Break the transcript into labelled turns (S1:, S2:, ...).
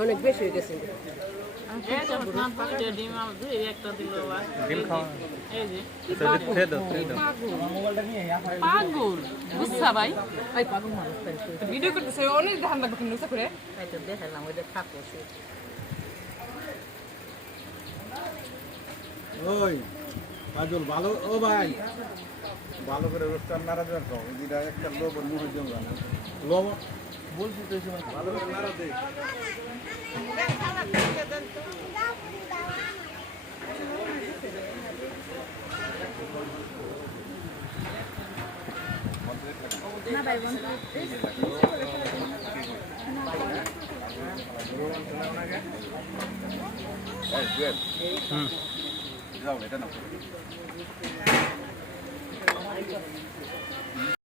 S1: অনেক বেশি হয়ে গেছে।
S2: ভিডিও করতেছে অনেক ধান করে
S1: দেখালাম ওই থাকো
S3: ওই কাজল ভালো ও ভাই। ভালো করে রোস্টার নাড়া দেওয়ার তো যেটা একটা লবণ মুখে জমা না। লবণ বলছি তো সময় ভালো করে নাড়া দে।
S4: হুম।
S3: যাও এটা না